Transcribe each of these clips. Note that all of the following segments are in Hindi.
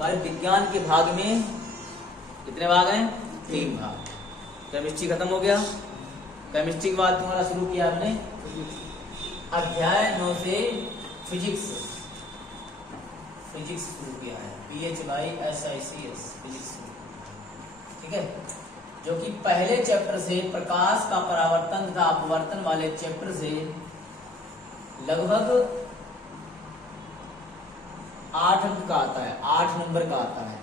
तुम्हारे विज्ञान के भाग में कितने भाग हैं? 3 भाग। केमिस्ट्री खत्म हो गया। केमिस्ट्री के बाद तुम्हारा शुरू किया हमने अध्याय 9 से फिजिक्स शुरू किया है, PHYSICS फिजिक्स। ठीक है, जो कि पहले चैप्टर से प्रकाश का परावर्तन तथा अपवर्तन वाले चैप्टर से लगभग 8 अंक का आता है, 8 नंबर का आता है।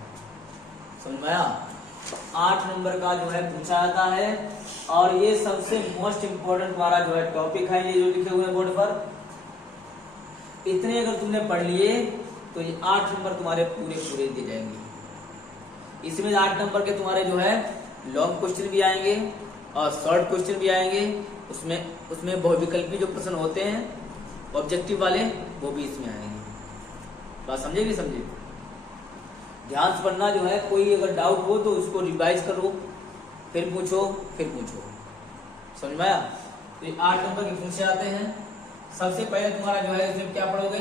समझ में आया? 8 नंबर का जो है पूछा जाता है और ये सबसे मोस्ट इंपोर्टेंट हमारा जो है टॉपिक है, ये जो लिखे हुए हैं बोर्ड पर। इतने अगर तुमने पढ़ लिए तो ये 8 नंबर तुम्हारे पूरे दे जाएंगे। इसमें 8 नंबर के तुम्हारे जो है लॉन्ग क्वेश्चन भी आएंगे और शॉर्ट क्वेश्चन भी आएंगे। उसमें बहुविकल्पी जो प्रश्न होते हैं ऑब्जेक्टिव वाले, वो भी इसमें आएंगे। बात समझे कि समझे? ध्यान से पढ़ना जो है, कोई अगर डाउट हो तो उसको रिवाइज करो, फिर पूछो। समझ में आया? तो ये 8 नंबर के पूछे आते हैं। सबसे पहले तुम्हारा जो है इसमें क्या पढ़ोगे?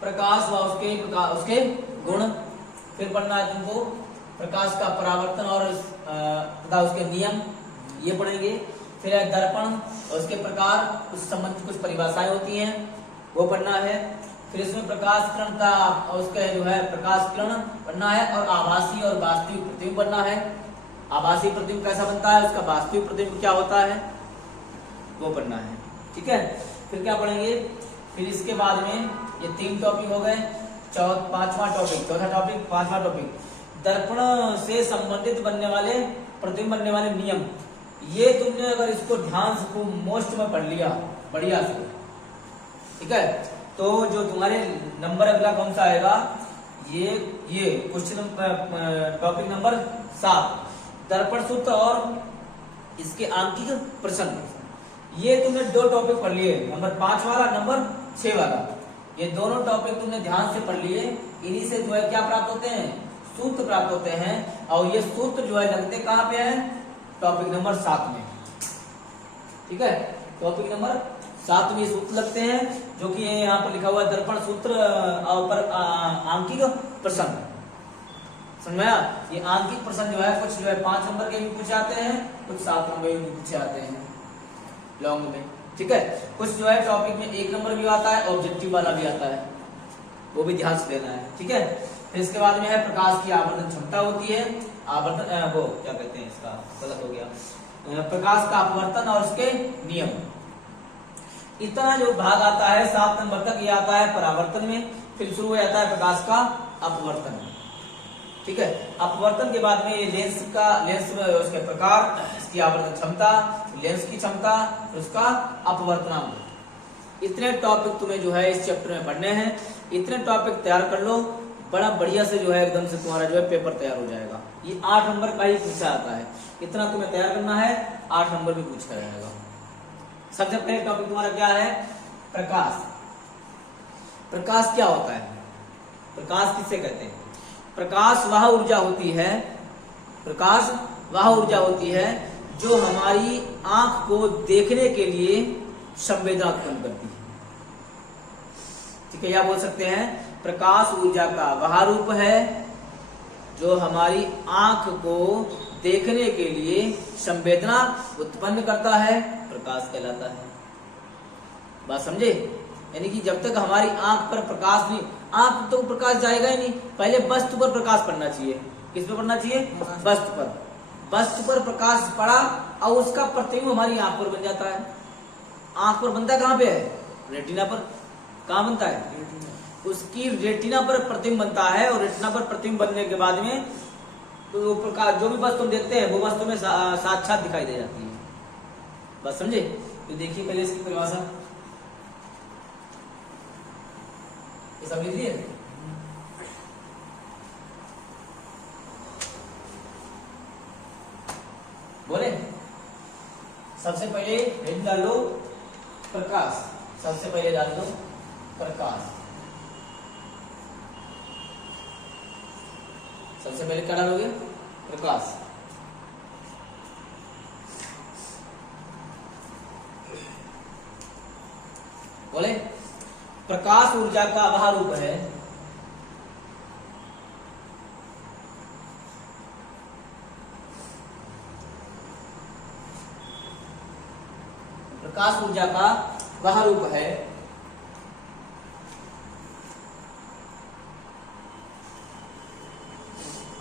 प्रकाश व उसके गुण। फिर पढ़ना है तुमको प्रकाश का परावर्तन और तथा उसके नियम, ये पढ़ेंगे। फिर है दर्पण और उसके प्रकार, उस संबंधित कुछ परिभाषाएं होती हैं, वो पढ़ना है। फिर इसमें प्रकाश किरण का और उसका जो है प्रकाश किरण पढ़ना है और आभासी और वास्तविक प्रतिबिंब पढ़ना है। आभासी प्रतिबिंब कैसा बनता है, उसका वास्तविक प्रतिबिंब क्या होता है, वो पढ़ना है। ठीक है, फिर क्या पढ़ेंगे? फिर इसके बाद में ये 3 टॉपिक हो गए। पांचवा टॉपिक दर्पण से संबंधित बनने वाले प्रतिबिंब बनने वाले नियम। ये तुमने अगर इसको ध्यान से मोस्ट में पढ़ लिया बढ़िया से, ठीक है, तो जो तुम्हारे नंबर अगला कौन सा आएगा, ये क्वेश्चन टॉपिक नंबर 7 दर्पण सूत्र और इसके आंकिक प्रश्न। ये तुमने 2 टॉपिक पढ़ लिए, नंबर 5 वाला, नंबर 6 वाला। ये दोनों टॉपिक तुमने ध्यान से पढ़ लिए। इन्हीं से जो है क्या प्राप्त होते हैं? सूत्र प्राप्त होते हैं। और ये सूत्र जो है लगते कहाँ पे हैं? टॉपिक नंबर 7 में। ठीक है, टॉपिक नंबर 7 में सूत्र लगते हैं, जो कि यहाँ पर लिखा हुआ है दर्पण सूत्र और आंकिक प्रश्न। समझ में आया? ये आंकिक प्रश्न जो है कुछ जो है 5 नंबर के भी पूछे आते हैं, कुछ 7 नंबर के भी पूछे आते हैं लॉन्ग में। ठीक है, कुछ जो है टॉपिक में 1 नंबर भी आता है, ऑब्जेक्टिव वाला भी आता है, वो भी ध्यान से लेना है। ठीक है, फिर इसके बाद में है प्रकाश की आवर्धन क्षमता होती है। आवर्धन वो क्या कहते हैं, इसका गलत हो गया, प्रकाश का अपवर्तन और उसके नियम। इतना जो भाग आता है 7 नंबर तक, ये आता है परावर्तन में। फिर शुरू हो जाता है प्रकाश का अपवर्तन। ठीक है, अपवर्तन के बाद में ये लेंस उसके प्रकार, इसकी आवर्धन क्षमता, लेंस की क्षमता, उसका अपवर्तनांक। इतने टॉपिक तुम्हें जो है इस चैप्टर में पढ़ने हैं। इतने टॉपिक तैयार कर लो, बड़ा बढ़िया से जो है एकदम से तुम्हारा जो है पेपर तैयार हो जाएगा। ये 8 नंबर का ही पूछा आता है, इतना तुम्हें तैयार करना है, 8 नंबर भी पूछा जाएगा। सबसे पहले टॉपिक तुम्हारा क्या है? प्रकाश। प्रकाश क्या होता है? प्रकाश किसे कहते हैं? प्रकाश वह ऊर्जा होती है जो हमारी आंख को देखने के लिए संवेदना उत्पन्न करती है। ठीक है, या बोल सकते हैं प्रकाश ऊर्जा का वह रूप है जो हमारी आंख को देखने के लिए संवेदना उत्पन्न करता है, प्रकाश कहलाता है। बात समझे? यानी कि जब तक हमारी आंख पर प्रकाश नहीं, आंख तो प्रकाश जाएगा ही नहीं, पहले वस्तु पर प्रकाश पड़ना चाहिए। किस पर पड़ना चाहिए? वस्तु पर। वस्तु पर प्रकाश पड़ा और उसका प्रतिबिंब हमारी आंख पर बन जाता है। आंख पर बनता कहाँ पे है? रेटिना पर। कहाँ बनता है? उसकी रेटिना पर प्रतिबिंब बनता है और रेटिना पर प्रतिबिंब बनने के बाद में तो प्रकाश जो भी वस्तु हम देखते हैं वो वस्तु में साक्षात दिखाई दे जाती है। बस समझे? तो देखिए पहले इसकी परिभाषा, ये सब लिख लिए। बोले सबसे पहले हेड डाल लो प्रकाश। सबसे पहले डाल दो प्रकाश। सबसे पहले क्या डालोगे? प्रकाश। बोले प्रकाश ऊर्जा का वह रूप है प्रकाश ऊर्जा का वह रूप है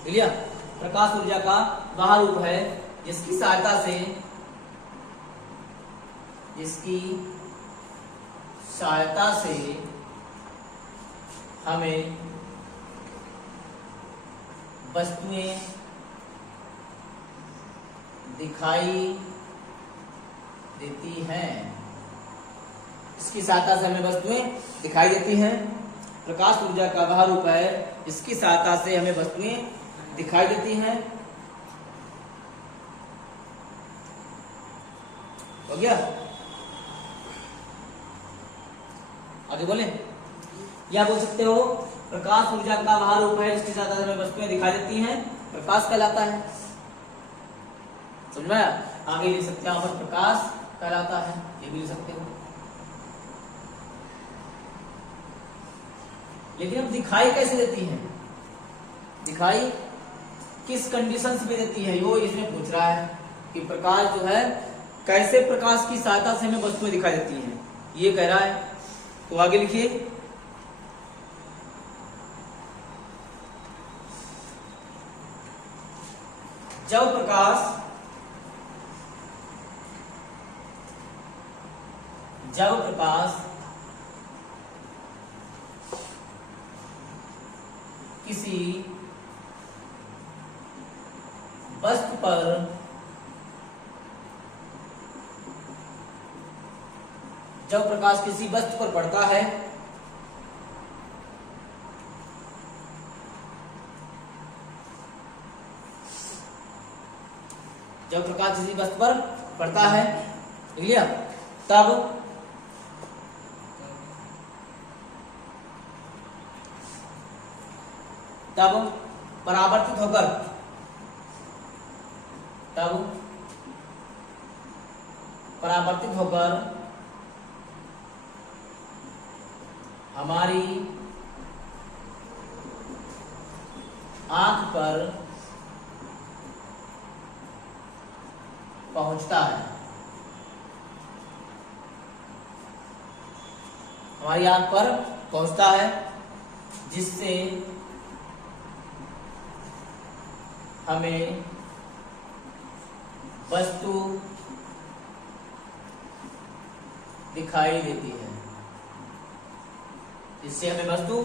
क्लियर, प्रकाश ऊर्जा का वह रूप है जिसकी सहायता से हमें वस्तुएं दिखाई देती हैं। इसकी सहायता से हमें वस्तुएं दिखाई देती हैं। प्रकाश ऊर्जा का वह रूप है इसकी सहायता से हमें वस्तुएं दिखाई देती हैं। हो गया, आगे बोले। या बोल सकते हो प्रकाश ऊर्जा का वह रूप है जिसकी सहायता से हमें वस्तुएं दिखाई देती हैं, प्रकाश कहलाता है। समझ में आया? आगे लिख सकते हैं प्रकाश कहलाता है, ये भी लिख सकते हो। लेकिन अब दिखाई कैसे देती है, दिखाई किस कंडीशंस में देती है, यो इसमें पूछ रहा है कि प्रकाश जो है कैसे प्रकाश की सहायता से हमें वस्तुएं दिखाई देती हैं, ये कह रहा है। तो आगे लिखिए, जब प्रकाश किसी वस्तु पर पड़ता है लिया, तब परावर्तित होकर हमारी आंख पर पहुंचता है। हमारी आंख पर पहुंचता है जिससे हमें वस्तु दिखाई देती है, इससे हमें वस्तु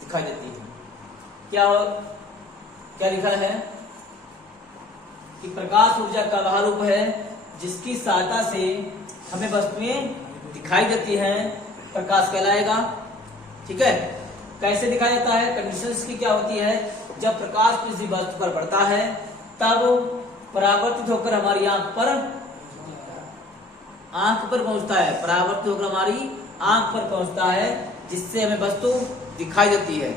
दिखाई देती है। क्या लिखा है कि प्रकाश ऊर्जा का वह रूप है जिसकी सहायता से हमें वस्तुएं दिखाई देती हैं, प्रकाश कहलाएगा। ठीक है, कैसे दिखाई देता है, कंडीशंस की क्या होती है, जब प्रकाश किसी वस्तु पर पड़ता है तब परावर्तित होकर हमारी आंख पर पहुंचता है, परावर्तित होकर हमारी आंख पर पहुंचता है जिससे हमें वस्तु दिखाई देती है।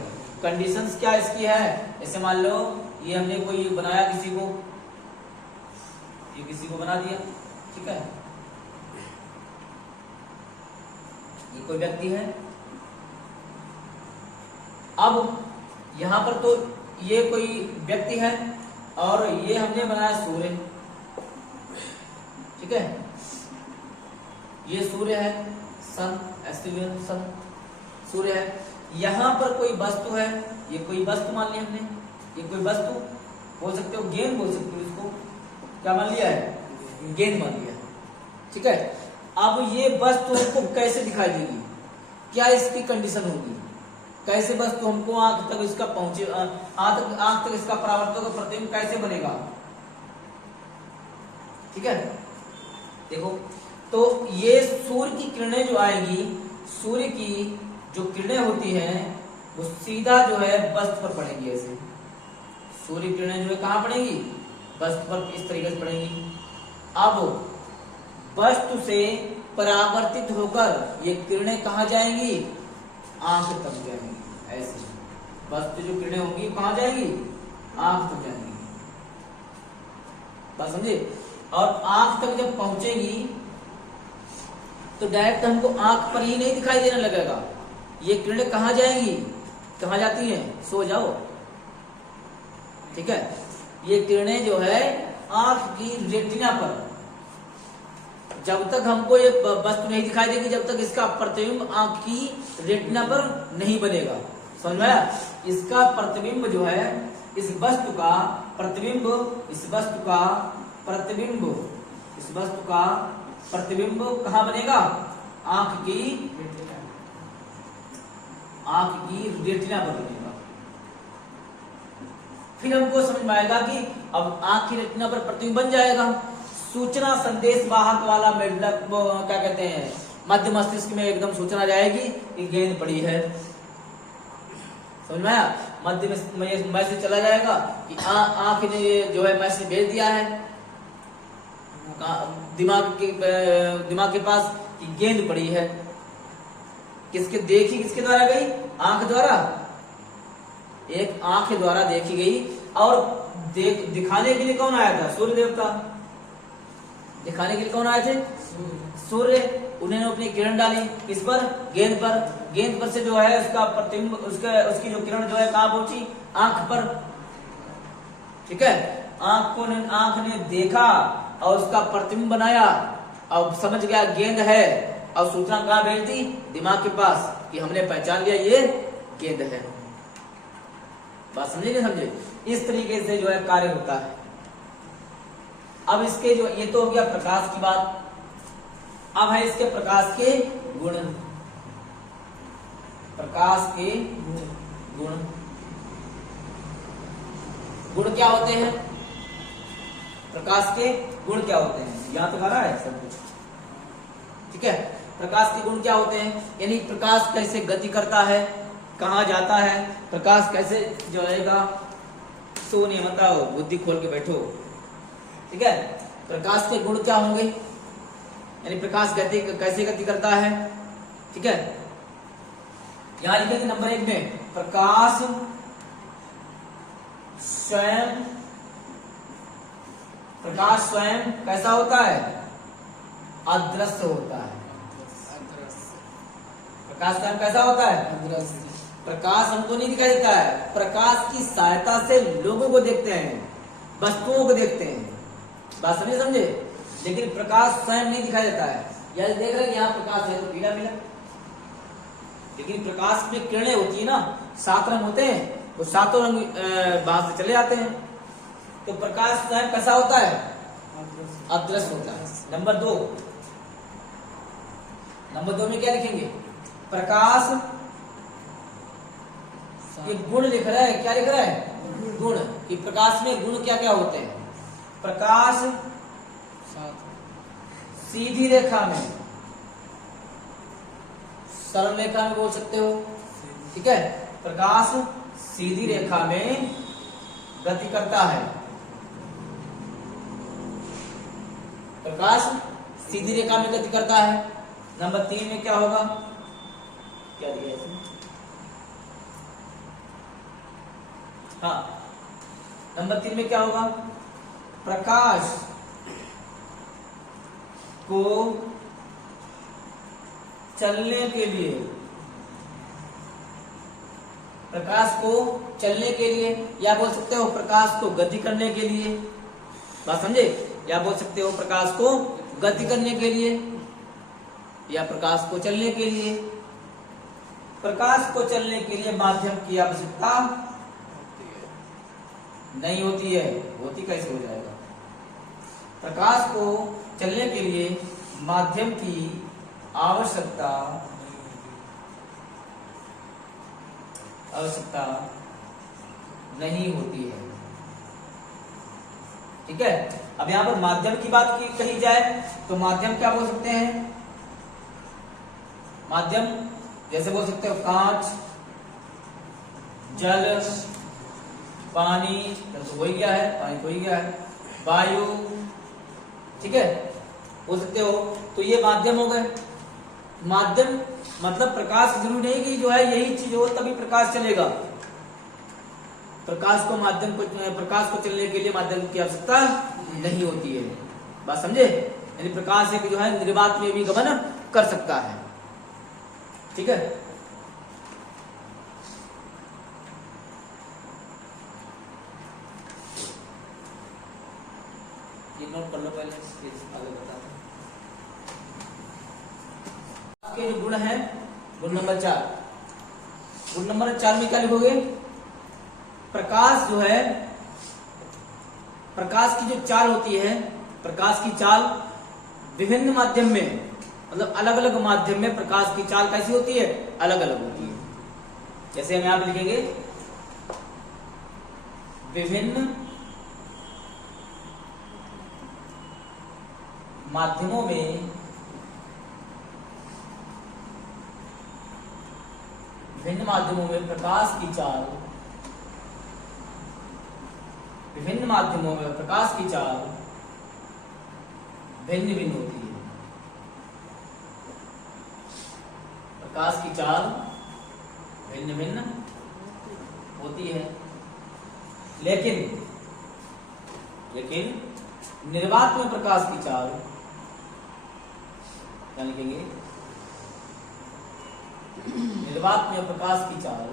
कंडीशंस क्या इसकी है, ऐसे मान लो ये हमने कोई बनाया, किसी को बना दिया, ठीक है, ये कोई व्यक्ति है। अब यहां पर तो ये कोई व्यक्ति है और ये हमने बनाया सूर्य, ठीक है, ये सूर्य है, सन, सन सूर्य है। यहां पर कोई वस्तु है, ये कोई वस्तु मान लिया हमने, ये कोई वस्तु बोल सकते हो, गेंद बोल सकते हो, इसको क्या मान लिया है, गेंद मान लिया, ठीक है। अब ये वस्तु हमको कैसे दिखाई देगी, क्या इसकी कंडीशन होगी, कैसे वस्तु हमको आंख तक इसका पहुंचे, आंख तक इसका परावर्तक प्रतिबिंब कैसे बनेगा, ठीक है। देखो, तो ये सूर्य की किरणें जो आएगी, सूर्य की जो किरणें होती हैं वो सीधा जो है वस्तु पर पड़ेगी। ऐसे सूर्य किरणें जो है कहां पड़ेगी, वस्तु पर, इस तरीके से पड़ेंगी। अब वस्तु से परावर्तित होकर ये किरणें कहां जाएंगी, आंख तक जाएंगी। ऐसे वस्तु जो किरणें होंगी कहां जाएंगी, आंख तक जाएंगी, बात समझे। और आंख तक जब पहुंचेगी तो डायरेक्ट हमको आंख पर ही नहीं दिखाई देने लगेगा, ये किरणें कहां जाएंगी, कहां जाती हैं, सो जाओ, ठीक है। ये किरणें जो है आंख की रेटिना पर जब तक हमको ये वस्तु नहीं दिखाई देगी, जब तक इसका प्रतिबिंब आंख की रेटिना पर नहीं बनेगा। समझ में आया? इसका प्रतिबिंब जो है, इस वस्तु का प्रतिबिंब, इस वस्तु का प्रतिबिंब, इस वस्तु का प्रतिबिंब कहाँ बनेगा? आंख की रेटिना पर बनेगा। फिर हमको समझ में आएगा कि अब आंख की रेटिना पर प्रतिबिंब बन जाएगा, सूचना संदेश वाहक वाला मेडलक, क्या कहते हैं, मध्य मस्तिष्क में एकदम सूचना जाएगी कि गेंद पड़ी है। समझ में आया? मध्य में मैसेज चला जाएगा कि आंख ने जो है मैसेज भेज दिया है दिमाग के पास कि गेंद पड़ी है। किसके द्वारा गई? आंख द्वारा। एक आंख द्वारा देखी गई। और दिखाने के लिए कौन आया था? सूर्य देवता। दिखाने के लिए कौन आए थे? सूर्य। उन्होंने अपनी किरण डाली किस पर? गेंद पर। गेंद पर से जो है उसका प्रतिबिंब, उसकी जो किरण जो है कहां पहुंची? आंख पर। ठीक है, आंख ने देखा और उसका प्रतिबिंब बनाया, अब समझ गया गेंद है, और सूचना कहां भेज दी? दिमाग के पास कि हमने पहचान लिया ये गेंद है। बात समझे नहीं समझे? इस तरीके से जो है कार्य होता है। अब इसके जो, ये तो हो गया प्रकाश की बात। अब है इसके प्रकाश के गुण। प्रकाश के गुण। गुण क्या होते हैं? प्रकाश के गुण क्या होते हैं? यहां तक आ रहा है सब कुछ? ठीक है, प्रकाश के गुण क्या होते हैं? यानी प्रकाश कैसे गति करता है, कहां जाता है, प्रकाश कैसे जो रहेगा, सो नहीं बताओ, बुद्धि खोल के बैठो। ठीक है, प्रकाश के गुण क्या होंगे? यानी प्रकाश कैसे गति करता है। ठीक है, यहां लिखेंगे नंबर 1 में, प्रकाश स्वयं कैसा होता है? अदृश्य होता है। प्रकाश स्वयं कैसा होता है? अदृश्य। प्रकाश हमको नहीं दिखाई देता है, प्रकाश की सहायता से लोगों को देखते हैं, वस्तुओं को देखते हैं। बात समझे? लेकिन प्रकाश स्वयं नहीं दिखाई देता है। यह देख रहे हैं यहाँ प्रकाश है तो पीला पीला, लेकिन प्रकाश में किरणें होती है ना, 7 रंग होते हैं, वो 7 रंग वहां से चले जाते हैं। तो प्रकाश स्वयं कैसा होता है? अदृश्य होता है। नंबर 2 में क्या लिखेंगे? प्रकाश, ये गुण लिख रहा है। क्या लिख रहा है? गुण। कि प्रकाश में गुण क्या क्या होते हैं? प्रकाश सीधी रेखा में, सरल रेखा में बोल सकते हो। ठीक है, प्रकाश सीधी रेखा में गति करता है। प्रकाश सीधी रेखा में गति करता है। नंबर 3 में क्या होगा? क्या दिया इसमें? हाँ, नंबर 3 में क्या होगा? प्रकाश को चलने के लिए, प्रकाश को चलने के लिए, या बोल सकते हो प्रकाश को गति करने के लिए। बात समझे? या बोल सकते हो प्रकाश को गति करने के लिए, या प्रकाश को चलने के लिए। प्रकाश को चलने के लिए माध्यम की आवश्यकता नहीं होती है। होती कैसे हो जाएगा? प्रकाश को चलने के लिए माध्यम की आवश्यकता नहीं होती है। ठीक है, अब यहां पर माध्यम की बात की कही जाए तो माध्यम क्या बोल सकते हैं? माध्यम जैसे बोल सकते हो कांच, जल, पानी, तो हो ही गया है, पानी हो ही गया है, वायु। ठीक है, बोल सकते हो। तो ये माध्यम हो गए। माध्यम मतलब प्रकाश जरूरी नहीं कि जो है यही चीज हो तभी प्रकाश चलेगा। प्रकाश को चलने के लिए माध्यम की आवश्यकता नहीं होती है। बात समझे? यानी प्रकाश एक जो है निर्वात में भी गमन कर सकता है। ठीक है, ये नोट कर लो पहले, आगे बताते हैं। के जो गुण है, गुण नंबर 4, गुण नंबर 4 में क्या लिखोगे? प्रकाश जो है, प्रकाश की जो चाल होती है, प्रकाश की चाल विभिन्न माध्यम में, मतलब अलग अलग माध्यम में प्रकाश की चाल कैसी होती है? अलग अलग होती है। जैसे हम यहां पे लिखेंगे विभिन्न माध्यमों में, विभिन्न माध्यमों में प्रकाश की चाल, विभिन्न माध्यमों में प्रकाश की चाल भिन्न भिन्न होती है। प्रकाश की चाल भिन्न भिन्न होती है, लेकिन निर्वात में प्रकाश की चाल, क्या लिखेंगे? निर्वात में प्रकाश की चाल,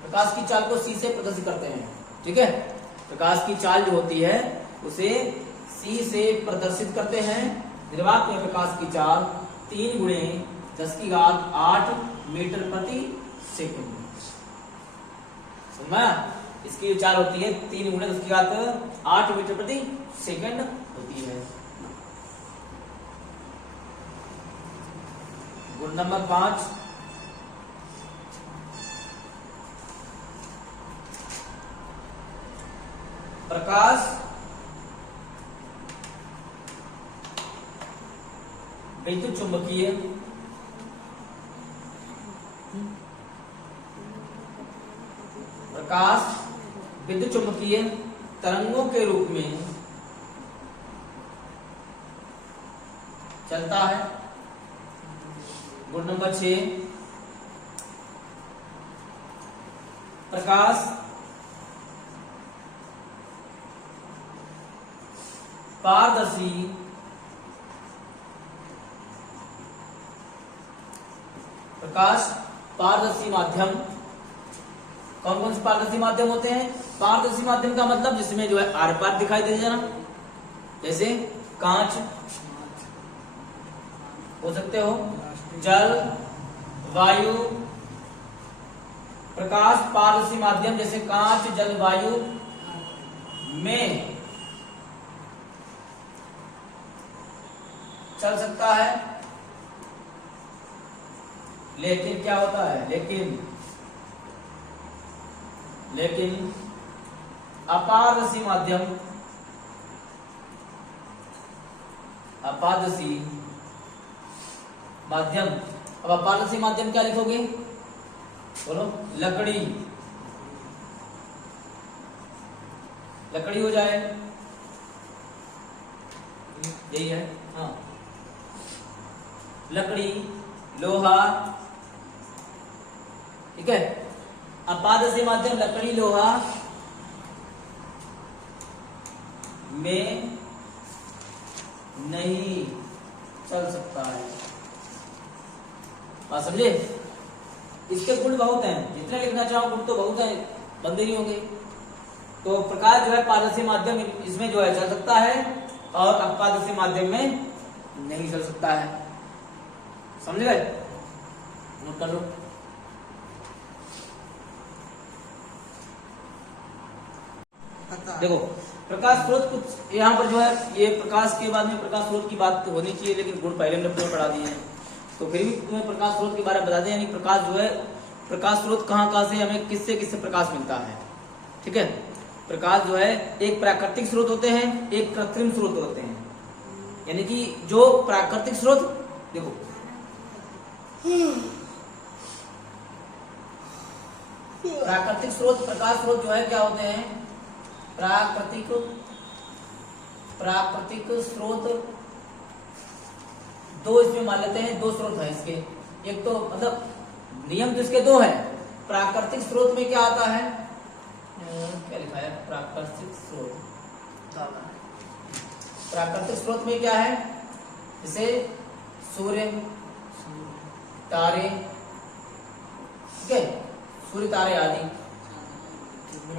प्रकाश की चाल को सी से प्रदर्शित करते हैं। ठीक है, प्रकाश की चाल जो होती है उसे सी से प्रदर्शित करते हैं। निर्वात में प्रकाश की चाल 3 गुणे 10⁸ मीटर प्रति सेकंड। समझा? इसकी चाल होती है 3 गुणे 10⁸ मीटर प्रति सेकंड होती है। गुण नंबर 5, प्रकाश विद्युत चुंबकीय, प्रकाश विद्युत चुंबकीय तरंगों के रूप में चलता है। गुण नंबर 6, प्रकाश पारदर्शी, प्रकाश पारदर्शी माध्यम। कौन कौन से पारदर्शी माध्यम होते हैं? पारदर्शी माध्यम का मतलब जिसमें जो है आर पार दिखाई दे जाना, जैसे कांच हो सकते हो, जल, वायु। प्रकाश पारदर्शी माध्यम जैसे कांच, जल, वायु में चल सकता है, लेकिन क्या होता है? लेकिन अपारदर्शी माध्यम, अपारदर्शी माध्यम। अब अपारदर्शी माध्यम क्या लिखोगे? बोलो। लकड़ी, लकड़ी हो जाए, यही है। हाँ, लकड़ी, लोहा। ठीक है, अपारदर्शी माध्यम लकड़ी, लोहा में नहीं चल सकता है। बात समझे? इसके गुण बहुत हैं, जितने लिखना चाहो गुण तो बहुत है, बंदे नहीं होंगे। तो प्रकाश जो है पारदर्शी माध्यम इसमें जो है चल सकता है और अपारदर्शी माध्यम में नहीं चल सकता है। समझ गए? नोट कर लो। देखो, प्रकाश स्रोत कुछ यहाँ पर जो है, ये प्रकाश के बाद में प्रकाश स्रोत की बात तो होनी चाहिए, लेकिन गुण पहले हमने पूरा पढ़ा दिए हैं, तो फिर भी तुम्हें प्रकाश स्रोत के बारे में बता दें। यानी प्रकाश जो है, प्रकाश स्रोत कहाँ से हमें किससे किससे प्रकाश मिलता है। ठीक है, प्रकाश जो है एक प्राकृतिक स्रोत होते हैं, एक कृत्रिम स्रोत होते हैं। यानी कि जो प्राकृतिक स्रोत, देखो प्राकृतिक स्रोत, प्रकाश स्रोत जो है क्या होते हैं? प्राकृतिक स्रोत दो इसमें मान लेते हैं, 2 स्रोत है इसके। एक तो मतलब नियम तो इसके 2 है। प्राकृतिक स्रोत में क्या आता है? क्या लिखा है? प्राकृतिक स्रोत, प्राकृतिक स्रोत में क्या है? जैसे सूर्य, तारे, ठीक है, सूर्य तारे आदि।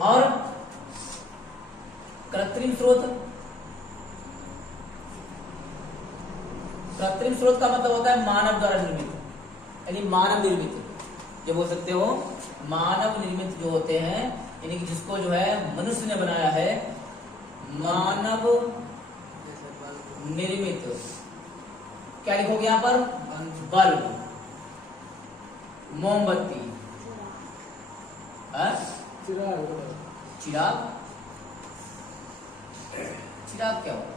और कृत्रिम स्रोत, स्रोत का मतलब होता है मानव द्वारा निर्मित, यानी मानव निर्मित, जो बोल सकते हो मानव निर्मित जो होते हैं, यानी कि जिसको जो है मनुष्य ने बनाया है, मानव निर्मित। क्या लिखोगे यहाँ पर? बल्ब, मोमबत्ती, चिराग। चिराग क्या होता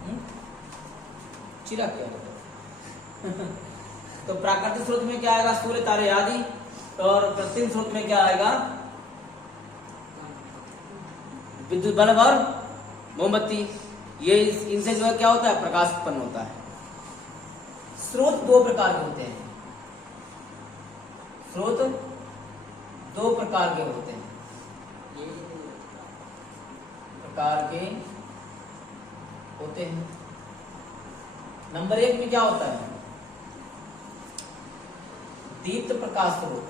है? चिराग क्या होता है? तो प्राकृतिक स्रोत में क्या आएगा? सूर्य, तारे आदि। और कृत्रिम स्रोत में क्या आएगा? विद्युत बल्ब और मोमबत्ती। ये इनसे जो है क्या होता है? प्रकाश उत्पन्न होता है। स्रोत दो प्रकार के होते हैं, स्रोत दो प्रकार के होते हैं, नंबर एक में क्या होता है? दीप्त प्रकाश स्रोत।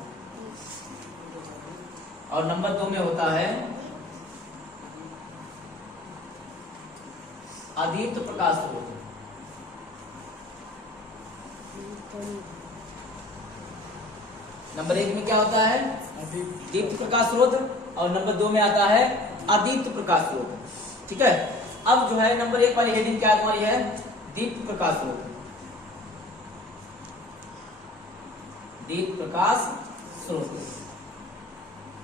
और नंबर दो में होता है अदीप्त प्रकाश स्रोत। नंबर एक में क्या होता है? दीप्त प्रकाश स्रोत। और नंबर दो में आता है अदीप्त प्रकाश स्रोत। ठीक है। अब जो है नंबर एक वाली हेडिंग क्या हमारी है? दीप्त प्रकाश स्रोत। दीप्त प्रकाश स्रोत।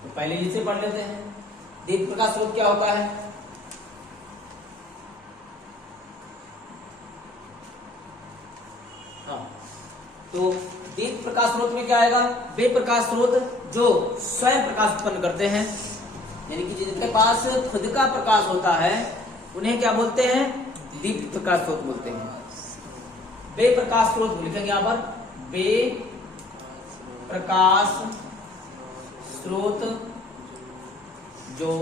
तो पहले इसे पढ़ लेते हैं। दीप्त प्रकाश स्रोत क्या होता है? हाँ, तो दीप्त प्रकाश स्रोत में क्या आएगा? वे प्रकाश स्रोत जो स्वयं प्रकाश उत्पन्न करते हैं, यानी कि जिनके पास खुद का प्रकाश होता है, उन्हें क्या बोलते हैं? दीप्त प्रकाश स्रोत बोलते हैं। वे प्रकाश स्रोत लिखेंगे यहां पर, वे प्रकाश स्रोत जो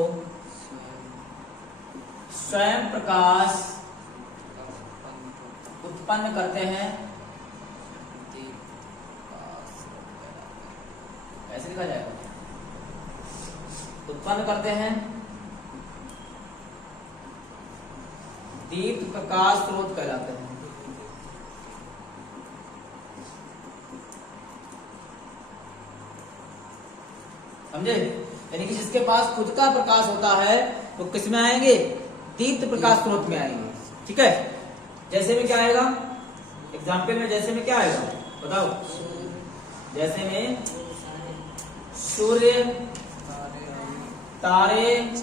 स्वयं प्रकाश उत्पन्न करते हैं, ऐसे लिखा जाएगा, उत्पन्न करते हैं, दीप्त प्रकाश स्रोत कहलाते हैं। समझे? यानी कि जिसके पास खुद का प्रकाश होता है वो किस में आएंगे? दीप्त प्रकाश स्रोत में आएंगे। ठीक है। जैसे में क्या आएगा? एग्जाम्पल में जैसे में क्या आएगा बताओ? जैसे में सूर्य, तारे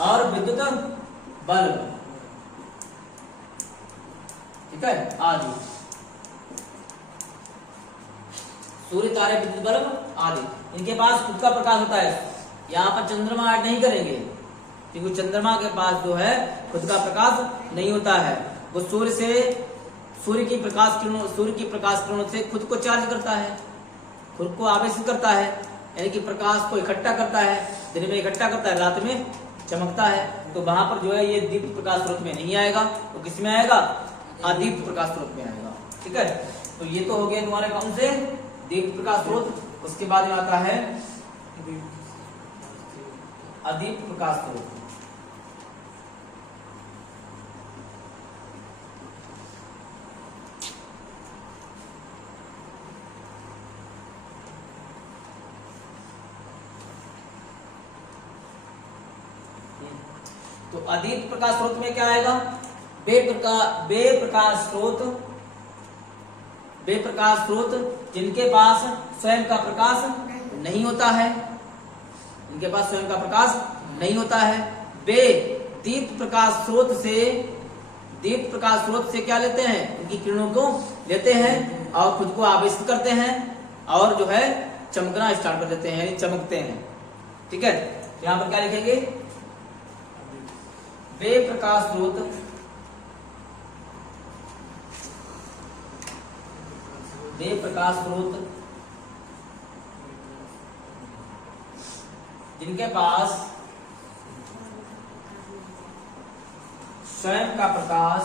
और विद्युत बल्ब, ठीक है, आदि। सूर्य, तारे, विद्युत बल्ब आदि, इनके पास खुद का प्रकाश होता है। यहाँ पर चंद्रमा ऐड नहीं करेंगे, क्योंकि चंद्रमा के पास जो है खुद का प्रकाश नहीं होता है। वो सूर्य की प्रकाश किरणों से खुद को चार्ज करता है, खुद को आवेशित करता है, यानी कि प्रकाश को इकट्ठा करता है। दिन में इकट्ठा करता है, रात में चमकता है। तो वहां पर जो है ये दीप्त प्रकाश स्रोत में नहीं आएगा, तो किस में आएगा? अदीप्त प्रकाश स्रोत में आएगा। ठीक है। तो ये तो हो गया तुम्हारे कौन से? दीप्त प्रकाश स्रोत। उसके बाद में आता है अदीप्त प्रकाश स्रोत। तो अदीप्त प्रकाश स्रोत में क्या आएगा? वे प्रकाश स्रोत जिनके पास स्वयं का प्रकाश नहीं होता है, इनके पास स्वयं का प्रकाश नहीं होता है। वे दीप्त प्रकाश स्रोत से क्या लेते हैं? उनकी किरणों को लेते हैं और खुद को आवेशित करते हैं और जो है चमकना स्टार्ट कर देते हैं, यानी चमकते हैं। ठीक है। तो यहां पर क्या लिखेंगे? वे प्रकाश स्रोत जिनके पास स्वयं का प्रकाश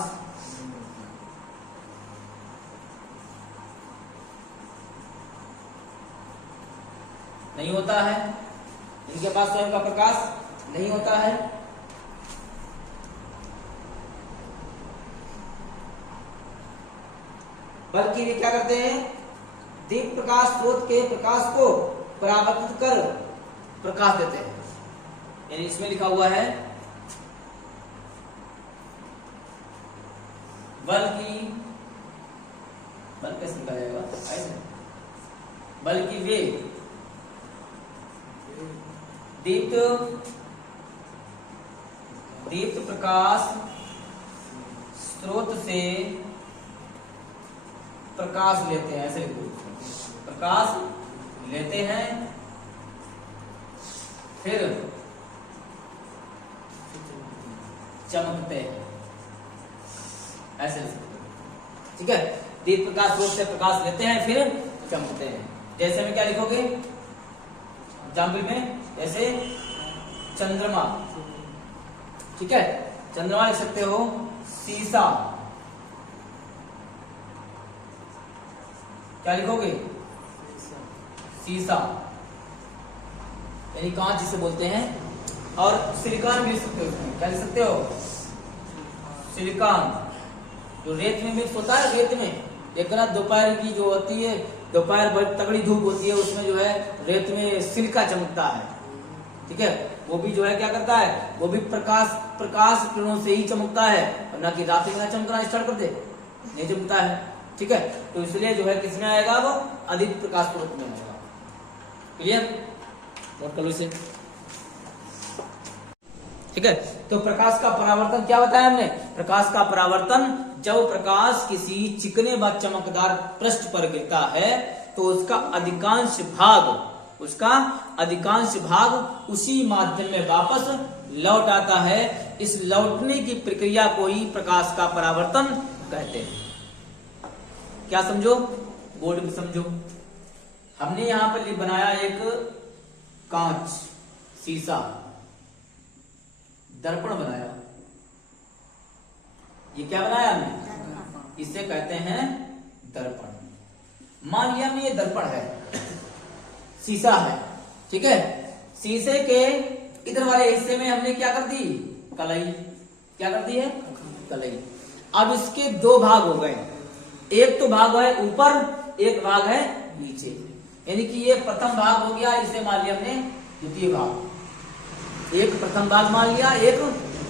नहीं होता है, जिनके पास स्वयं का प्रकाश नहीं होता है, बल्कि वे क्या करते हैं, दीप प्रकाश स्रोत के प्रकाश को परावर्तित कर प्रकाश देते हैं। यानी इसमें लिखा हुआ है बल कैसे लिखा जाएगा, ऐसे, बल्कि वे दीप्त प्रकाश स्रोत से प्रकाश लेते हैं, ऐसे लिखो, प्रकाश लेते हैं फिर चमकते हैं, ऐसे लिखो। ठीक है, दीप प्रकाश स्रोत से प्रकाश लेते हैं फिर चमकते हैं। जैसे में क्या लिखोगे एग्जाम्पल में, जैसे चंद्रमा, ठीक है, चंद्रमा लिख सकते हो, शीशा, क्या लिखोगे, शीशा यानी कांच जिसे बोलते हैं। और सिलिकॉन भी लिख सकते हो, उसमें क्या लिख सकते हो, सिलिकॉन, जो रेत में मिक्स होता है, रेत में देखना दोपहर की जो होती है, दोपहर बड़ी तगड़ी धूप होती है, उसमें जो है रेत में सिलिका चमकता है, ठीक है, वो भी जो है क्या करता है, वो भी प्रकाश किरणों से ही चमकता है, और ना कि रात में चमकना स्टार्ट कर दे, नहीं चमकता है। ठीक है, तो इसलिए जो है किसमें आएगा, वो अधिक प्रकाश स्रोत में आएगा। क्लियर, नोट कर लो इसे। ठीक है, तो प्रकाश का परावर्तन क्या बताया हमने, प्रकाश का परावर्तन जब प्रकाश किसी चिकने व चमकदार पृष्ठ पर गिरता है तो उसका अधिकांश भाग उसी माध्यम में वापस लौट आता है। इस लौटने की प्रक्रिया को ही प्रकाश का परावर्तन कहते हैं। क्या समझो, बोर्ड में समझो। हमने यहां पर बनाया एक कांच, शीशा, दर्पण बनाया, ये क्या बनाया हमने, इसे कहते हैं दर्पण। मान लिया हमने ये दर्पण है, शीशा है, ठीक है, शीशे के इधर वाले हिस्से में हमने क्या कर दी, कलई, क्या कर दी है, कलई। अब इसके दो भाग हो गए, एक तो भाग है ऊपर, एक भाग है नीचे, यानी कि ये प्रथम भाग हो गया, इसे मान लिया हमने द्वितीय भाग, एक प्रथम भाग मान लिया, एक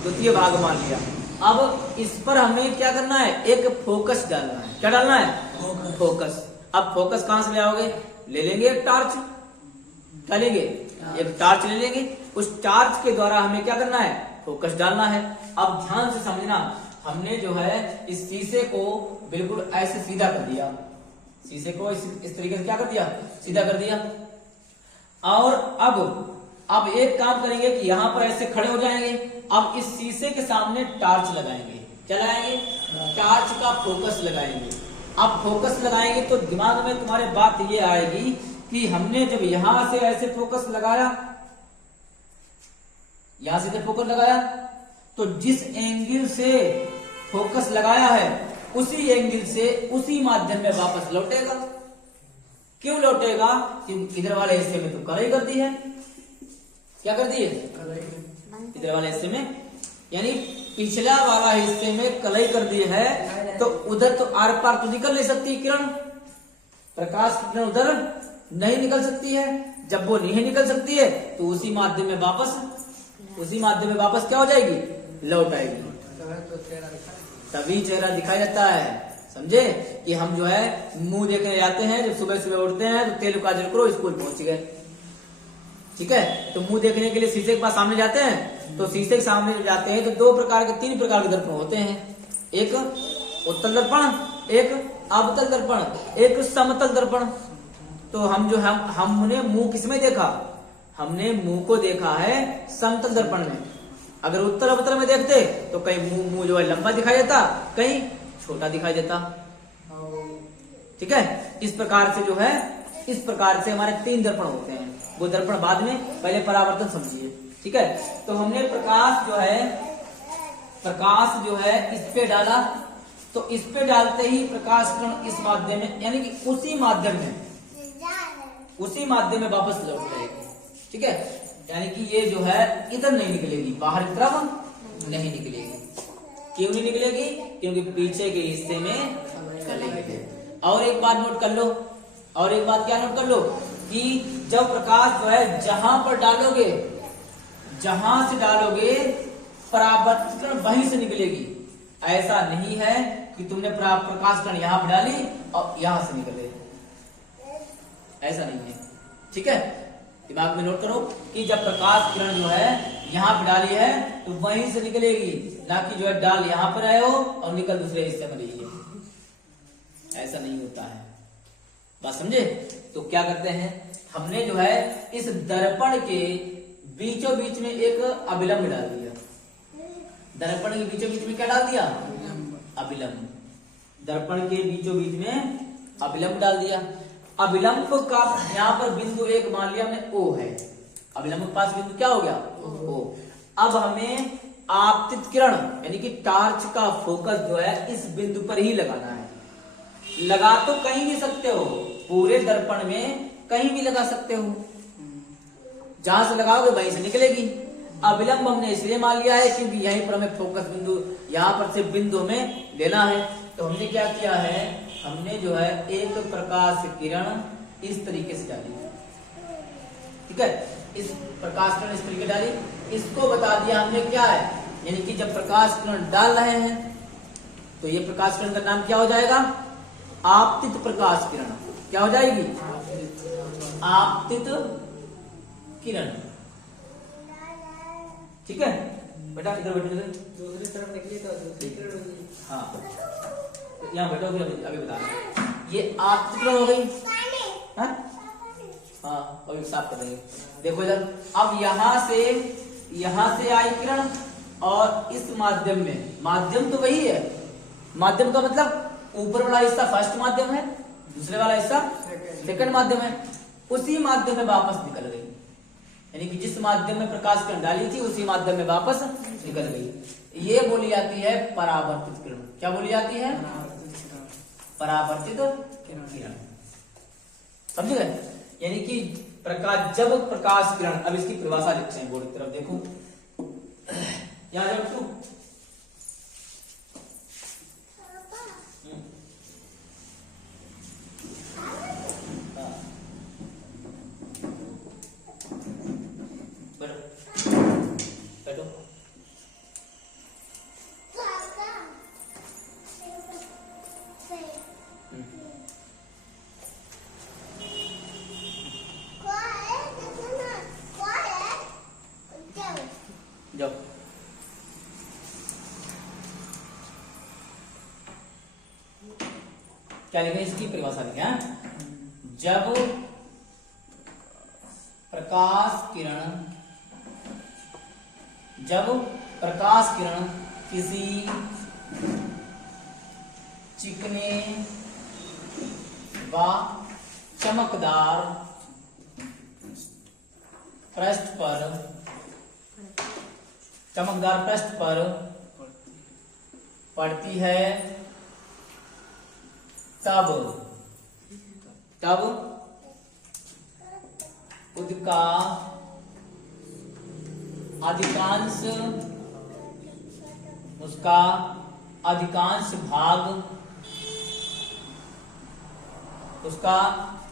द्वितीय भाग मान लिया। अब इस पर हमें क्या करना है, एक फोकस डालना है। क्या डालना है, फोकस। अब फोकस कहां से ले आओगे, ले लेंगे एक टार्च, क्या लेंगे, एक टार्च ले लेंगे, उस टार्च के द्वारा हमें क्या करना है, फोकस डालना है। अब ध्यान से समझना, हमने जो है इस शीशे को बिल्कुल ऐसे सीधा कर दिया, शीशे को इस तरीके से क्या कर दिया, सीधा कर दिया। और अब एक काम करेंगे कि यहां पर ऐसे खड़े हो जाएंगे। अब इस शीशे के सामने टार्च लगाएंगे, क्या लगाएंगे, टार्च का फोकस लगाएंगे। अब फोकस लगाएंगे तो दिमाग में तुम्हारे बात ये आएगी कि हमने जब यहां से ऐसे फोकस लगाया, यहां से फोकस लगाया, तो जिस एंगल से फोकस लगाया है उसी एंगल से उसी माध्यम में वापस लौटेगा। क्यों लौटेगा, क्योंकि इधर वाले हिस्से में तो कलई कर दी है, क्या कर दी है, इधर वाले हिस्से में, यानी पिछला वाला हिस्से में कलई कर दी है, तो उधर तो आर पार तो निकल नहीं सकती किरण, प्रकाश की किरण उधर नहीं निकल सकती है। जब वो नहीं निकल सकती है तो उसी माध्यम में वापस क्या हो जाएगी, लौट आएगी। तभी चेहरा दिखाई देता है, समझे, कि हम जो है मुंह देखने जाते हैं, जब सुबह सुबह उठते हैं तो तेल काजल करो, स्कूल पहुंच गए, ठीक है। तो मुंह देखने के लिए शीशे के पास सामने जाते हैं, तो शीशे के सामने जब जाते हैं तो तीन प्रकार के दर्पण होते हैं, एक उत्तल दर्पण, एक अवतल दर्पण, एक समतल दर्पण। तो हम जो हमने मुंह किसमें देखा, हमने मुंह को देखा है समतल दर्पण में। अगर उत्तल अवतल में देखते तो कहीं मुंह जो है लंबा दिखाई देता, कहीं छोटा दिखाई देता, ठीक है। इस प्रकार से हमारे तीन दर्पण होते हैं, वो दर्पण बाद में, पहले परावर्तन समझिए, ठीक है। तो हमने प्रकाश जो है इस पे डाला, तो इस पे डालते ही प्रकाश किरण इस माध्यम में, यानी कि उसी माध्यम में वापस लौट जाएगी, ठीक है। यानी कि ये जो है इधर नहीं निकलेगी, बाहर की तरफ नहीं निकलेगी। क्यों नहीं निकलेगी, क्योंकि पीछे के हिस्से में कलई है। और एक बात नोट कर लो, और एक बात क्या नोट कर लो कि जब प्रकाश जो है जहां पर डालोगे, जहां से डालोगे परावर्तित किरण वहीं से निकलेगी। ऐसा नहीं है कि तुमने प्रकाश किरण यहां पर डाली और यहां से निकले, ऐसा नहीं है। ठीक है, दिमाग में नोट करो कि जब प्रकाश किरण जो है यहां पर डाली है तो वहीं से निकलेगी, ना कि जो है डाल यहां पर आए हो और निकल दूसरे हिस्से में रही है। ऐसा नहीं होता है, बात समझे? तो क्या करते हैं, हमने जो है इस दर्पण के बीचों बीच में एक अभिलंब डाल दिया। दर्पण के बीचों बीच में क्या डाल दिया? अभिलंब। दर्पण के बीचों बीच में अभिलंब डाल दिया। अभिलंब का यहाँ पर बिंदु एक मान लिया हमने O है, अभिलंब के पास बिंदु क्या हो गया? O। अब हमें आपतित किरण यानी कि टार्च का फोकस जो है इस बिंदु पर ही लगाना है। लगा तो कहीं भी सकते हो, पूरे दर्पण में कहीं भी लगा सकते हो, जहां से लगाओगे वहीं से निकलेगी। अभिलंब हमने इसलिए मान लिया है क्योंकि यहीं पर हमें फोकस बिंदु यहां पर से बिंदु में लेना है। तो हमने क्या किया है, हमने जो है एक प्रकाश किरण इस तरीके से डाली। ठीक है, इस प्रकाश किरण इस तरीके डाली, इसको बता दिया हमने क्या है, यानी कि जब प्रकाश किरण डाल रहे हैं तो ये प्रकाश किरण का नाम क्या हो जाएगा? आपतित प्रकाश किरण। क्या हो जाएगी? आपतित किरण। ठीक है बेटा, इधर बैठो, दूसरी तरफ निकली तो दूसरी किरण होगी। हाँ, यहाँ बैठो, अभी बता रहे। ये आपतित किरण हो गई। हाँ, अभी साफ कर देंगे। देखो इधर, अब यहां से आई किरण और इस माध्यम में, माध्यम तो वही है, माध्यम का मतलब ऊपर वाला हिस्सा फर्स्ट माध्यम है, दूसरे वाला हिस्सा सेकंड माध्यम है, उसी माध्यम में वापस निकल गई। यानी कि जिस माध्यम में प्रकाश किरण डाली थी उसी माध्यम में वापस निकल गई। ये बोली जाती है परावर्तित किरण। क्या बोली जाती है? परावर्तित किरण। समझ गए? यानी कि प्रकाश, जब प्रकाश किरण, अब इसकी परिभाषा लिखते हैं बोर्ड की तरफ देखो, यहां जब तू जब क्या लिखें, इसकी परिभाषा लिखें। जब प्रकाश किरण किसी चिकने व चमकदार पृष्ठ पर पड़ती है तब उसका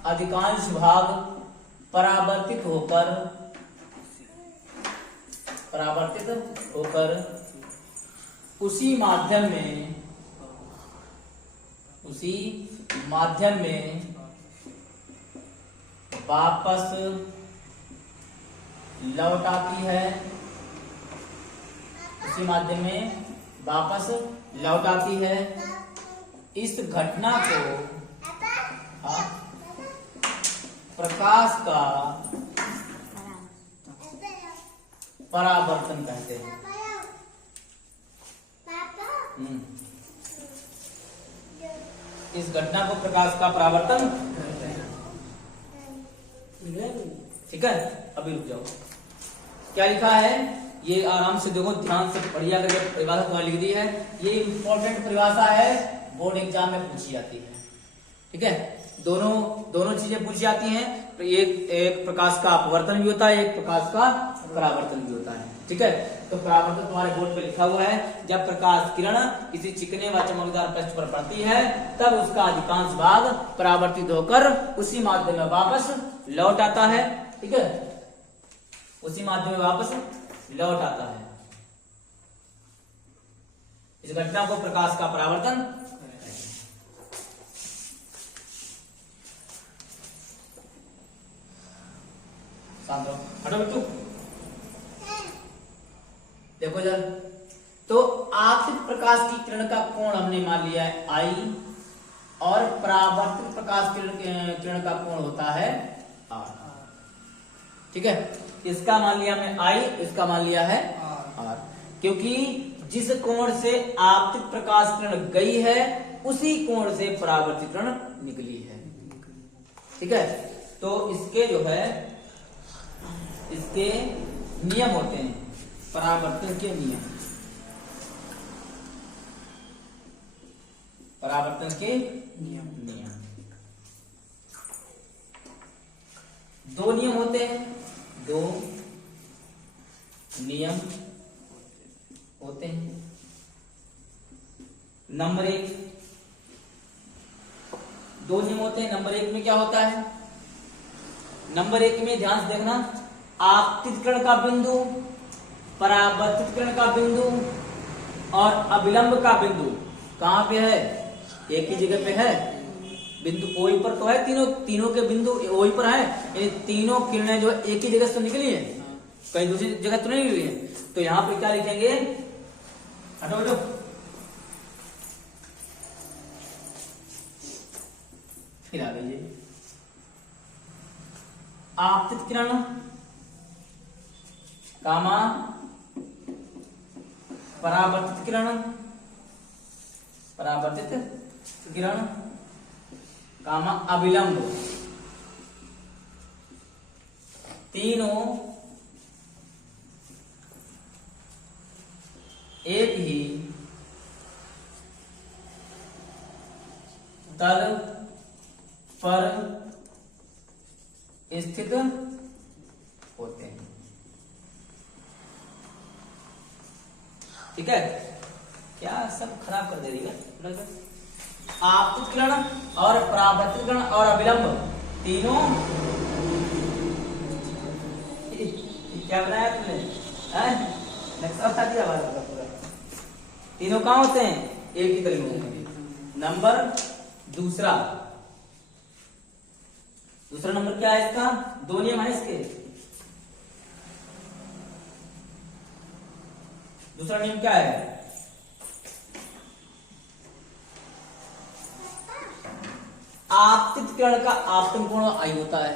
अधिकांश भाग परावर्तित होकर उसी माध्यम में वापस लौट आती है। उसी माध्यम में वापस लौट आती है। इस घटना को प्रकाश का परावर्तन कहते हैं। इस घटना को प्रकाश का परावर्तन कहते हैं। ठीक है, अभी रुक जाओ, क्या लिखा है ये आराम से देखो, ध्यान से पढ़िया करके परिभाषा तुम्हारी लिख दी है। ये इंपॉर्टेंट परिभाषा है, बोर्ड एग्जाम में पूछी जाती है। ठीक है, दोनों चीजें पूछी जाती हैं। एक प्रकाश का अपवर्तन भी होता है, एक प्रकाश का परावर्तन भी होता है। ठीक है, तो परावर्तन तुम्हारे बोर्ड पे लिखा हुआ है, जब प्रकाश किरण किसी चिकने व चमकदार पृष्ठ पर पड़ती है तब उसका अधिकांश भाग परावर्तित होकर उसी माध्यम में वापस लौट आता है। ठीक है, उसी माध्यम में वापस लौट आता है। इस घटना को प्रकाश का परावर्तन। शांत रहो, हटो बिट्टू। देखो जरा, तो आपतित प्रकाश की किरण का कोण हमने मान लिया है आई, और परावर्तित प्रकाश किरण का कोण होता है आर। ठीक है, इसका मान लिया हमने आई, इसका मान लिया है आर, क्योंकि जिस कोण से आपतित प्रकाश किरण गई है उसी कोण से परावर्तित किरण निकली है। ठीक है, तो इसके जो है इसके नियम होते हैं, परावर्तन के नियम, परावर्तन के नियम। दो नियम होते हैं, दो नियम होते हैं। नंबर एक, दो नियम होते हैं। नंबर एक में क्या होता है, नंबर एक में ध्यान से देखना, आपतित किरण का बिंदु, परावर्तित किरण का बिंदु और अभिलंब का बिंदु कहां पे है, एक ही जगह पे है। बिंदु ओई पर तो है, तीनों के बिंदु ओई पर है, यानी तीनों किरणें जो एक ही जगह से निकली है, कहीं दूसरी जगह तो नहीं निकली है। तो यहां पे क्या लिखेंगे, हटो हटो, फिर आ गई आपतित किरण कामा परावर्तित किरण, परावर्तित किरण कामा अभिलंब, तीनों एक ही तल पर स्थित होते हैं। ठीक है, क्या सब खराब कर दे रही है। आपतित किरण और परावर्तित किरण और अभिलंब तीनों, क्या बनाया तुमने, नक्शा बता दिया पूरा। तीनों कहां होते हैं, एक ही तल में होते हैं। नंबर दूसरा, दूसरा नंबर क्या है इसका, दो नियम है इसके। दूसरा नियम क्या है, आपतित किरण का आपतन कोण आई होता है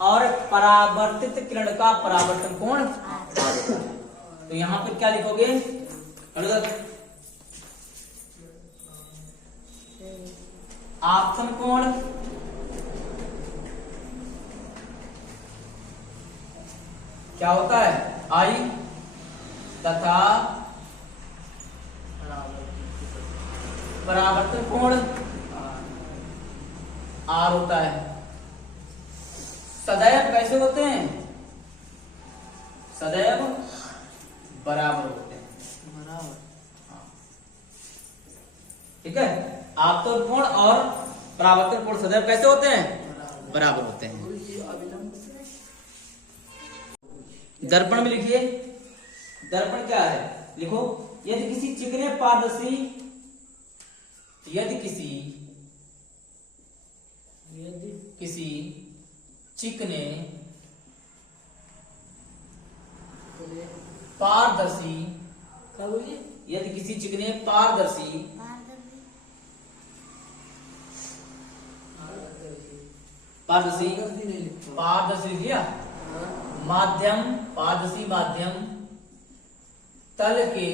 और परावर्तित किरण का परावर्तन कोण आर होता है। तो यहां पर क्या लिखोगे, आपतन कोण क्या होता है, आई, तथा परावर्तन कोण आर होता है। सदैव कैसे होते हैं, सदैव बराबर होते हैं, बराबर। ठीक है, आपतन कोण और परावर्तन कोण सदैव कैसे होते हैं, बराबर होते हैं। दर्पण में लिखिए, दर्पण क्या है, लिखो, यदि किसी चिकने पारदर्शी, यदि किसी चिकने पारदर्शी, यदि किसी चिकने पारदर्शी पारदर्शी लिया माध्यम, पारदर्शी माध्यम तल के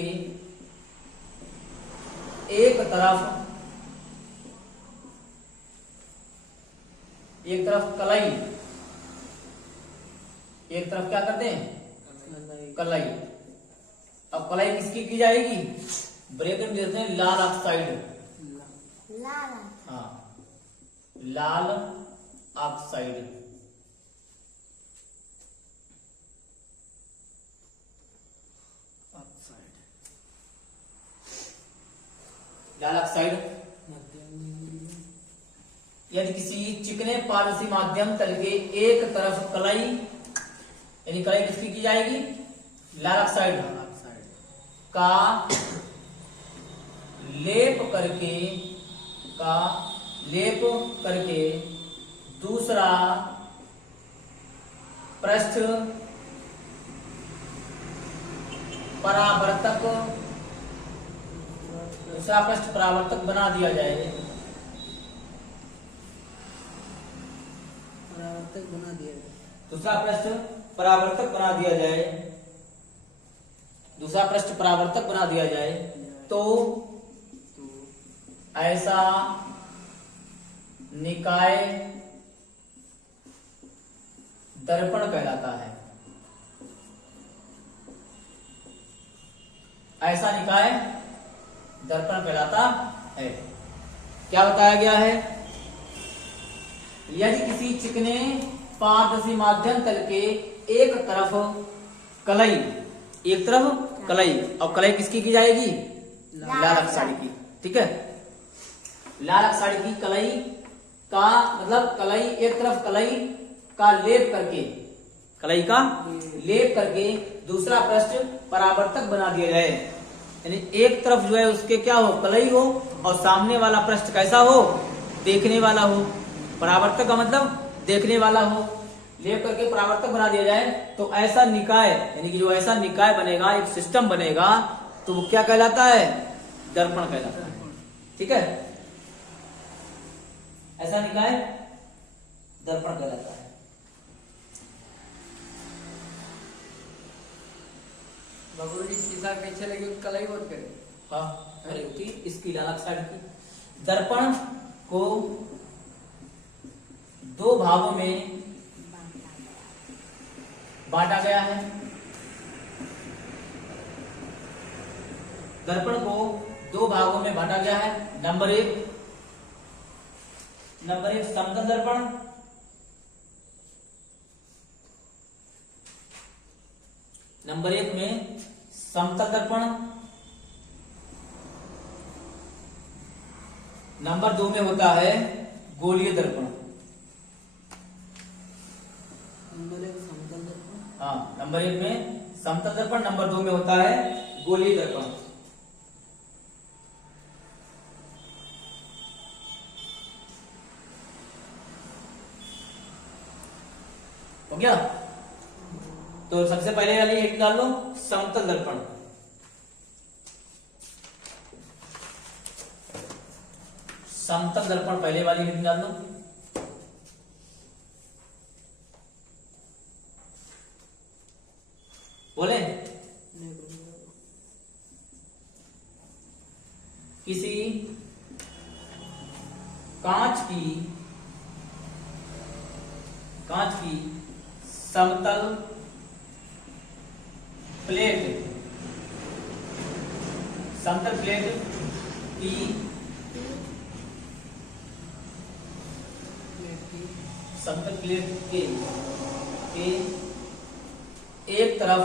एक तरफ कलाई, एक तरफ क्या करते हैं, कलाई। अब कलाई किसकी की जाएगी, ब्रैकेट में देते हैं लाल ऑक्साइड, हाँ, लाल ऑक्साइड। लाल ऑक्साइड। यदि किसी चिकने पारदर्शी माध्यम तल के एक तरफ कलई, यानी कलई किसकी की जाएगी, लाल ऑक्साइड का लेप करके दूसरा पृष्ठ परावर्तक बना दिया जाए, दूसरा पृष्ठ परावर्तक बना दिया जाए तो ऐसा निकाय दर्पण कहलाता है। ऐसा निकाय दर्पण कहलाता है। क्या बताया गया है, यदि किसी चिकने पारदर्शी माध्यम तल के एक तरफ कलई, और कलई किसकी की जाएगी, लाल ऑक्साइड की। ठीक है, लाल ऑक्साइड की कलई का मतलब कलई, एक तरफ कलई का लेप करके दूसरा पृष्ठ परावर्तक बना दिया जाए, यानी एक तरफ जो है उसके क्या हो, कलई हो, और सामने वाला पृष्ठ कैसा हो, देखने वाला हो। परावर्तक का मतलब देखने वाला हो, लेप करके परावर्तक बना दिया जाए तो ऐसा निकाय, यानी कि जो ऐसा निकाय बनेगा, एक सिस्टम बनेगा, तो वो क्या कहलाता है, दर्पण कहलाता है। ठीक है, ऐसा निकाय दर्पण कहलाता है। पीछे लगी कलाई बोल करे। हाँ, इसकी लाल ऑक्साइड की। दर्पण को दो भागों में बांटा गया है। दर्पण को दो भागों में बांटा गया है। नंबर एक समतल दर्पण, नंबर एक में समतल दर्पण, नंबर दो में होता है गोलीय दर्पण। हाँ, नंबर एक में समतल दर्पण, नंबर दो में होता है गोलीय दर्पण। हो गया? तो सबसे पहले वाली एक डाल लो, समतल दर्पण। समतल दर्पण पहले वाली हेडिंग डाल दो। बोले किसी कांच की समतल प्लेट की समतल प्लेट के एक तरफ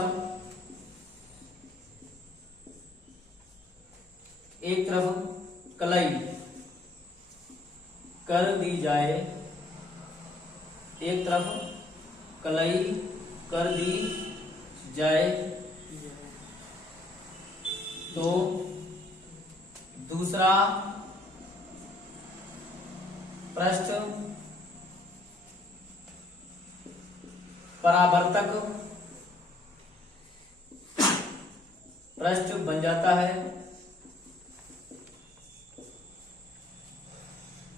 कलई कर दी जाए, एक तरफ कलई कर दी जाए तो दूसरा पृष्ठ परावर्तक पृष्ठ बन जाता है।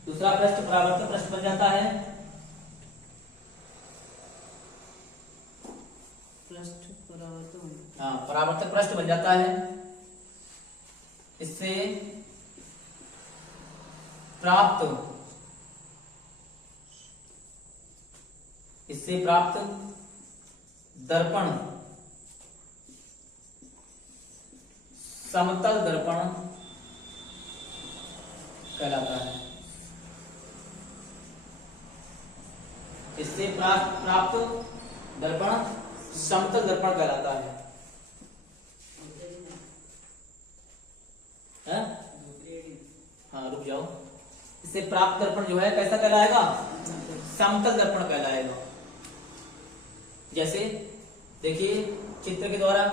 दूसरा पृष्ठ परावर्तक पृष्ठ बन जाता है। परावर्तक पृष्ठ बन जाता है। इससे प्राप्त दर्पण समतल दर्पण कहलाता है। इससे प्राप्त दर्पण समतल दर्पण कहलाता है। से प्राप्त दर्पण जो है कैसा कहलाएगा? समतल दर्पण कहलाएगा। जैसे देखिए चित्र के द्वारा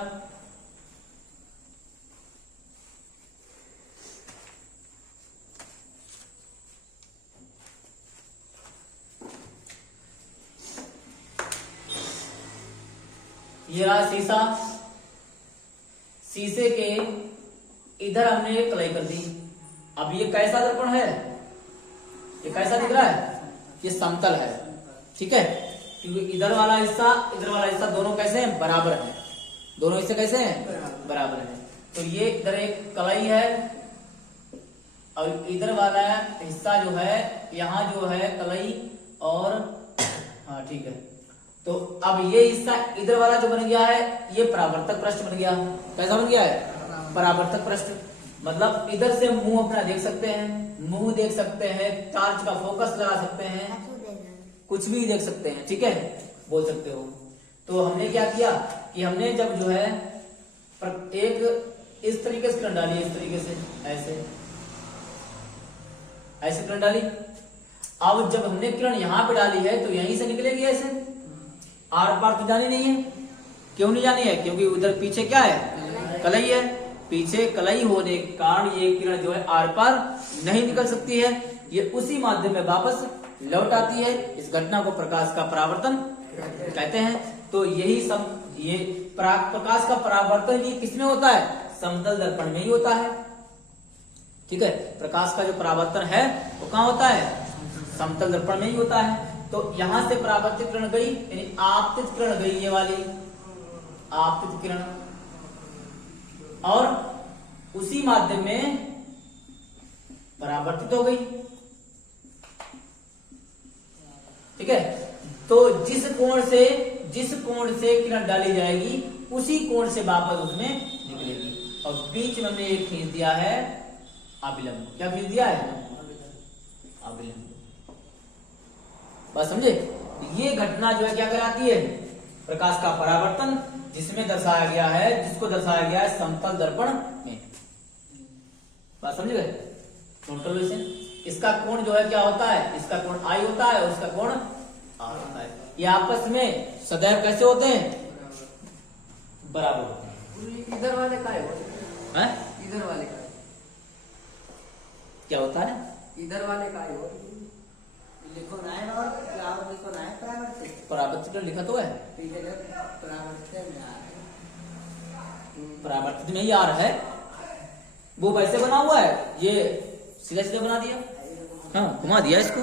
ये रहा शीशा, शीशे के इधर हमने एक कलाई कर दी। अब ये कैसा दर्पण है? ये कैसा दिख रहा है? ये समतल है, ठीक है, क्योंकि इधर वाला हिस्सा दोनों कैसे हैं? बराबर है। दोनों हिस्से कैसे हैं? बराबर है। तो ये इधर एक कलाई है और इधर वाला हिस्सा जो है, यहाँ जो है कलाई और हाँ ठीक है। तो अब ये हिस्सा इधर वाला जो बन गया है, ये परावर्तक पृष्ठ बन गया। कैसा बन गया है? परावर्तक पृष्ठ। मतलब इधर से मुंह अपना देख सकते हैं, मुंह देख सकते हैं, टार्च का फोकस लगा सकते हैं, कुछ भी देख सकते हैं, ठीक है, बोल सकते हो। तो हमने क्या किया कि हमने जब जो है एक इस तरीके से किरण डाली, इस तरीके से ऐसे किरण डाली। अब जब हमने किरण यहाँ पे डाली है तो यहीं से निकलेगी ऐसे, आर पार तो जानी नहीं है। क्यों नहीं जानी है? क्योंकि उधर पीछे क्या है? कलाई है। पीछे कलाई होने के कारण ये किरण जो है आर पार नहीं निकल सकती है, ये उसी माध्यम में वापस लौट आती है। इस घटना को प्रकाश का परावर्तन कहते हैं। तो यही सब ये प्रकाश का परावर्तन भी किसमें होता है? समतल दर्पण में ही होता है, ठीक है। प्रकाश का जो परावर्तन है वो कहाँ होता है? समतल दर्पण में ही होता है। तो यहां से परावर्तित किरण गई, यानी आपतित किरण गई, ये वाली आपतित किरण, और उसी माध्यम में परावर्तित हो गई, ठीक है। तो जिस कोण से किरण डाली जाएगी उसी कोण से वापस उसमें निकलेगी। और बीच में हमने एक खींच दिया है अभिलंब। क्या खींच दिया है? अभिलंब। बस समझे? ये घटना जो है क्या कहलाती है? प्रकाश का परावर्तन, जिसको दर्शाया गया है समतल दर्पण में। बात समझ गए? नोट। इसका कोण जो है क्या होता है? इसका कोण आई होता है और इसका कोण आर होता है। ये आपस में सदैव कैसे होते हैं? बराबर होते हैं। इधर वाले का है? इधर वाले का क्या होता है? इधर वाले का है लिखो ना है, और लिखो ना है परावर्तित लिखा तो है, परावर्तित में ही आ रहा है। वो वैसे बना हुआ है, ये सीधा सीधा बना दिया, हाँ घुमा दिया इसको।